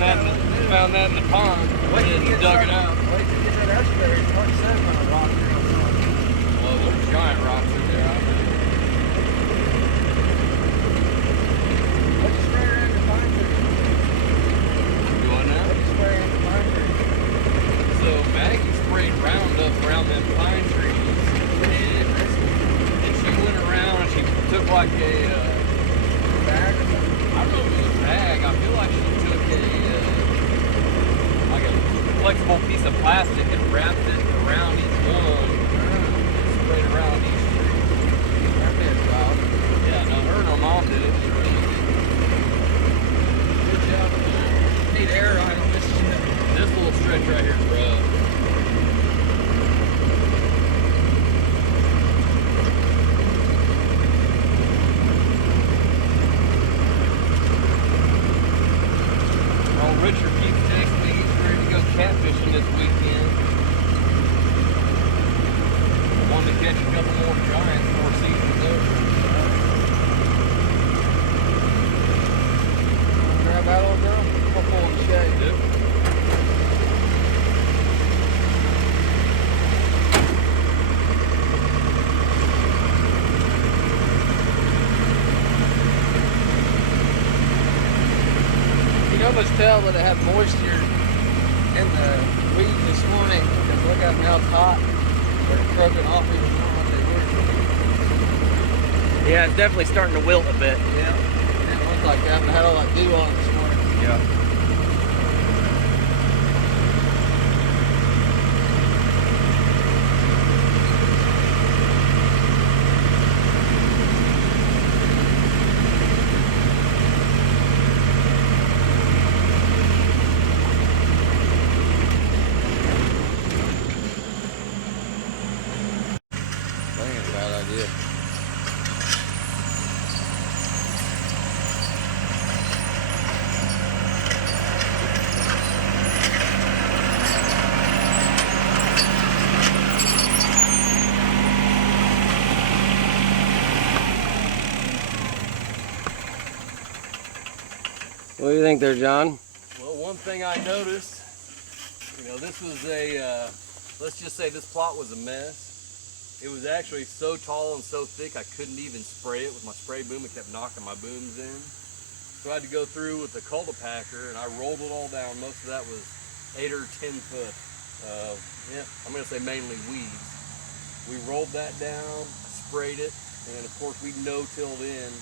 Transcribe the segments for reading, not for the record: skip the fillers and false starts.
found that in the pond. Wait till you dug it out. Wait till you get that excavator. It's hard to set on a rock here. Well, there's giant rocks in there. Let's spray around the pine tree. Do what now? Let's spray around the pine tree. So Maggie sprayed Roundup around them pine trees, and she went around and she took like a Bag or something? I don't know if it was a bag. I feel like she took like a flexible piece of plastic and wrapped it around each one and sprayed around each tree. That'd be a job. Yeah, no, her and her mom did it. It was really Good job. Need air on this shit. This little stretch right here is rough. Richard keeps texting me, he's ready to go catfishing this weekend. I wanted to catch a couple more giants before season's over. Grab that old girl. I'll pull in the shade. Yep. You can almost tell that it had moisture in the weeds this morning because look at how it's hot. They're croaking off even more than they were. Yeah, it's definitely starting to wilt a bit. Yeah. It didn't look like that, but it had all that dew on it this morning. Yeah. What do you think there, John? Well, one thing I noticed, this was let's just say this plot was a mess. It was actually so tall and so thick I couldn't even spray it with my spray boom. It kept knocking my booms in. So I had to go through with the cultipacker and I rolled it all down. Most of that was 8 or 10 foot of, I'm going to say mainly weeds. We rolled that down, sprayed it, and of course we no-tilled in,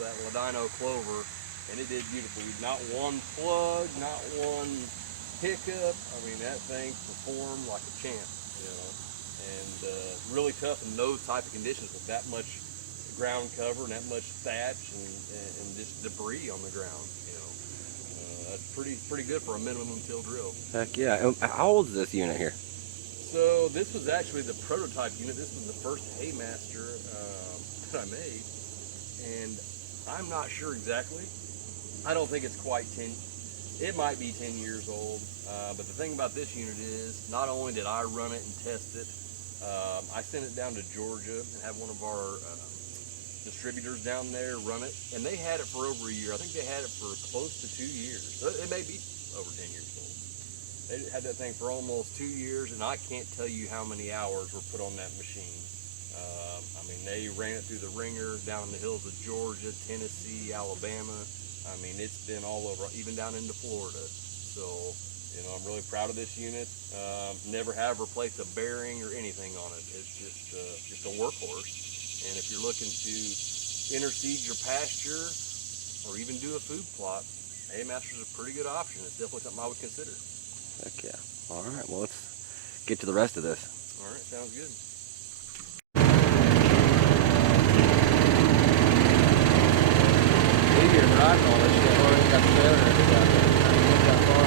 that Ladino clover. And it did beautifully. Not one plug, not one hiccup. I mean, that thing performed like a champ, and really tough in those type of conditions with that much ground cover and that much thatch and just debris on the ground. That's pretty good for a minimum till drill. Heck yeah. How old is this unit here? So this was actually the prototype unit. This was the first Haymaster that I made, and I'm not sure exactly. I don't think it's quite 10. It might be 10 years old. But the thing about this unit is, not only did I run it and test it, I sent it down to Georgia and had one of our distributors down there run it, and they had it for over a year. I think they had it for close to 2 years. So it may be over 10 years old. They had that thing for almost 2 years, and I can't tell you how many hours were put on that machine. I mean, they ran it through the ringer down in the hills of Georgia, Tennessee, Alabama. I mean, it's been all over, even down into Florida. So, I'm really proud of this unit. Never have replaced a bearing or anything on it. It's just a workhorse. And if you're looking to interseed your pasture or even do a food plot, Haymaster's a pretty good option. It's definitely something I would consider. Heck yeah. All right, well, let's get to the rest of this. All right, sounds good. Easier than riding all this shit. Already got the trailer and everything out there. I didn't get that far.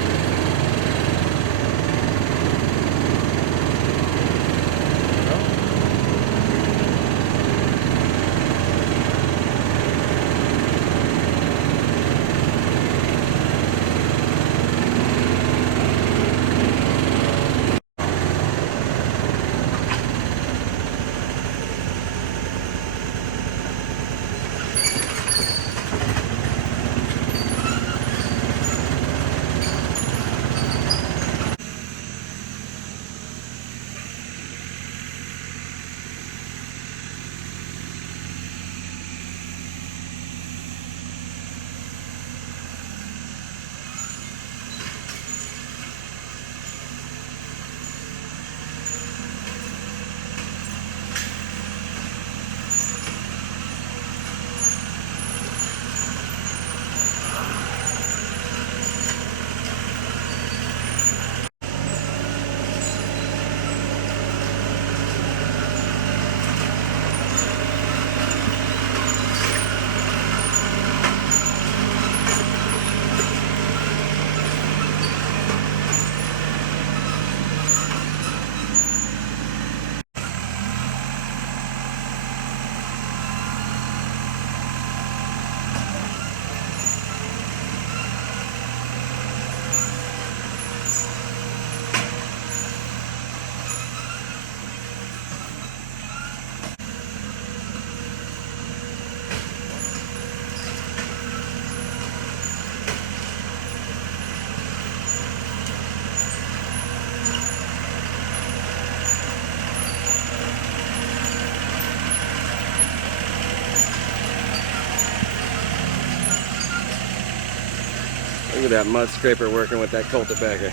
Look at that mud scraper working with that cultipator.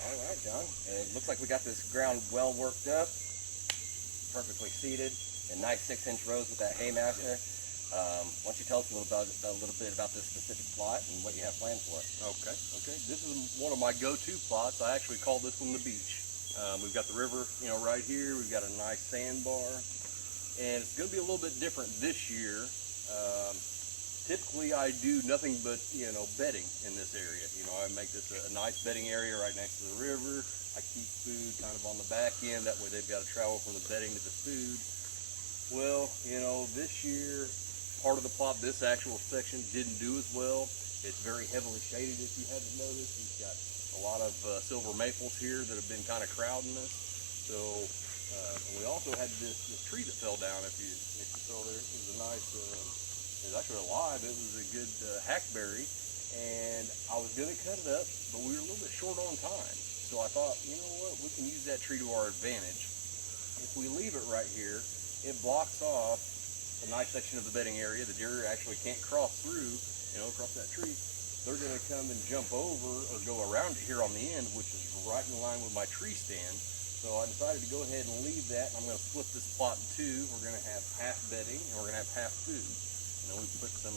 Alright, John. It looks like we got this ground well worked up, perfectly seeded, in nice 6-inch rows with that Haymaster. Why don't you tell us a little bit about this specific plot and what you have planned for it? Okay. This is one of my go-to plots. I actually call this one the beach. We've got the river, right here. We've got a nice sandbar, and it's going to be a little bit different this year. Typically, I do nothing but bedding in this area. I make this a nice bedding area right next to the river. I keep food kind of on the back end. That way, they've got to travel from the bedding to the food. Well, this year, part of the plot, this actual section didn't do as well. It's very heavily shaded, if you haven't noticed. We've got a lot of silver maples here that have been kind of crowding us. So, and we also had this tree that fell down. If you saw there, it was a nice, it was actually alive. It was a good hackberry, and I was going to cut it up, but we were a little bit short on time. So I thought, you know what, we can use that tree to our advantage. If we leave it right here, it blocks off a nice section of the bedding area. The deer actually can't cross through, across that tree. They're going to come and jump over or go around it here on the end, which is right in line with my tree stand. So I decided to go ahead and leave that, and I'm going to split this plot in two. We're going to have half bedding, and we're going to have half food. We put some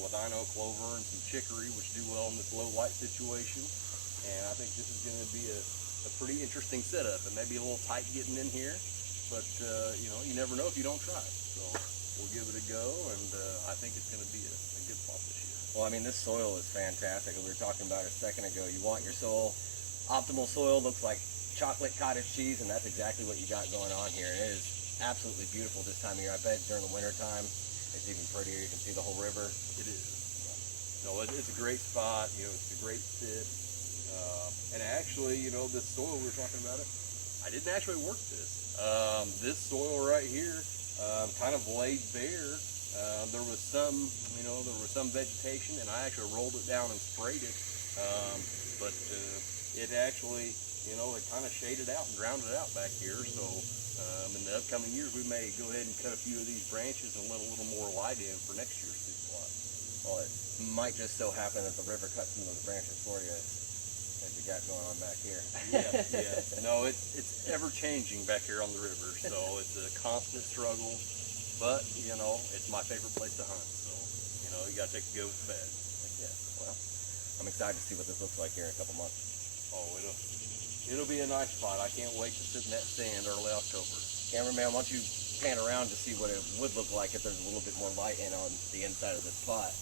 ladino clover and some chicory, which do well in this low light situation. And I think this is going to be a pretty interesting setup. It may be a little tight getting in here, but you never know if you don't try it. So we'll give it a go, and I think it's going to be a good plot this year. Well, I mean, this soil is fantastic. We were talking about it a second ago. You want your soil, optimal soil, looks like chocolate cottage cheese, and that's exactly what you got going on here. It is absolutely beautiful this time of year. I bet during the winter time, it's even prettier. You can see the whole river. It is. No, it's a great spot. It's a great fit. And actually, this soil we were talking about I didn't actually work this. This soil right here kind of laid bare. There was some vegetation, and I actually rolled it down and sprayed it. But it actually, it kind of shaded out and drowned it out back here. So in the upcoming years, we may go ahead and cut a few of these branches and let a little more light in for next year's food plot. Well, it might just so happen that the river cuts some of those branches for you, as you got going on back here. Yeah. No, it's ever changing back here on the river, so it's a constant struggle. But it's my favorite place to hunt. So you got to take the good with the bad. Yeah. Well, I'm excited to see what this looks like here in a couple months. Oh, it'll be a nice spot. I can't wait to sit in that stand early October. Cameraman, why don't you pan around to see what it would look like if there's a little bit more light in on the inside of this spot.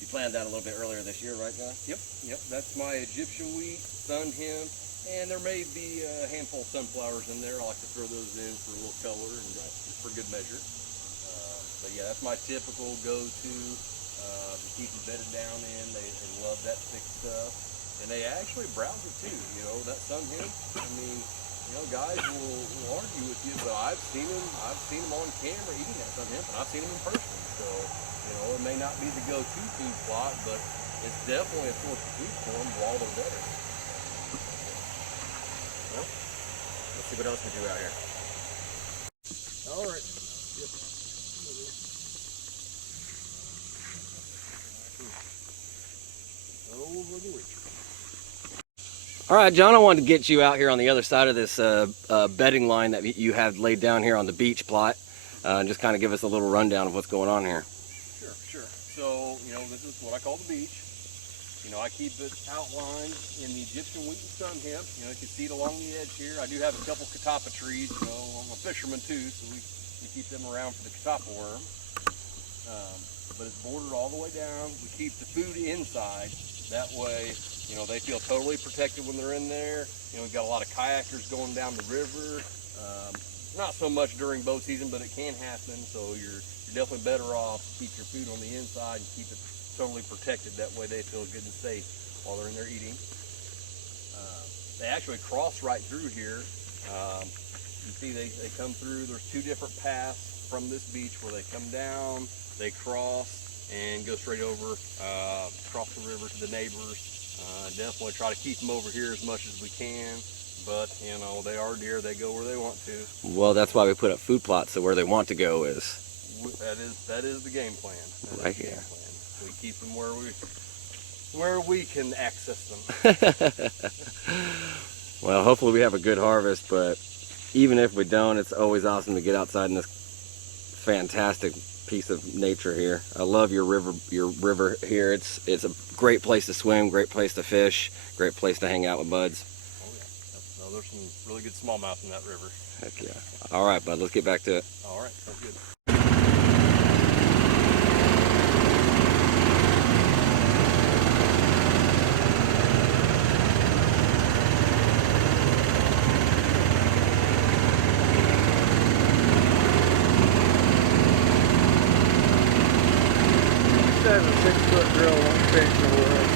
You planned that a little bit earlier this year, right, John? Yep. That's my Egyptian wheat, sun hemp, and there may be a handful of sunflowers in there. I like to throw those in for a little color and for good measure. But yeah, that's my typical go-to to keep them bedded down in. They love that thick stuff, and they actually browse it too. That sun hemp. I mean, guys will argue with you, but I've seen them on camera eating that sun hemp, and I've seen them in person. So, it may not be the go-to food plot, but it's definitely a source of food for them while they're better. Well, let's see what else we do out here. All right. Yep. Over the reach. All right, John, I wanted to get you out here on the other side of this bedding line that you have laid down here on the beach plot. Just kind of give us a little rundown of what's going on here. Sure. So, this is what I call the beach. I keep it outlined in the Egyptian wheat and sun hemp. You can see it along the edge here. I do have a couple catappa trees. I'm a fisherman too, so we keep them around for the catappa worm. But it's bordered all the way down. We keep the food inside. That way, they feel totally protected when they're in there. We've got a lot of kayakers going down the river. Not so much during boat season, but it can happen. So you're definitely better off to keep your food on the inside and keep it totally protected. That way they feel good and safe while they're in there eating. They actually cross right through here. You see they come through. There's two different paths from this beach where they come down, they cross, and go straight over, across the river to the neighbors. Definitely try to keep them over here as much as we can. But, they are deer. They go where they want to. Well, that's why we put up food plots, so where they want to go is That is the game plan. That Right is the here. game plan. We keep them where we can access them. Well, hopefully we have a good harvest, but even if we don't, it's always awesome to get outside in this fantastic piece of nature here. I love your river here. It's a great place to swim, great place to fish, great place to hang out with buds. Oh yeah. No, there's some really good smallmouth in that river. Heck yeah. All right, bud, let's get back to it. All right, sounds good. 6-foot drill, 1 inch in the wood.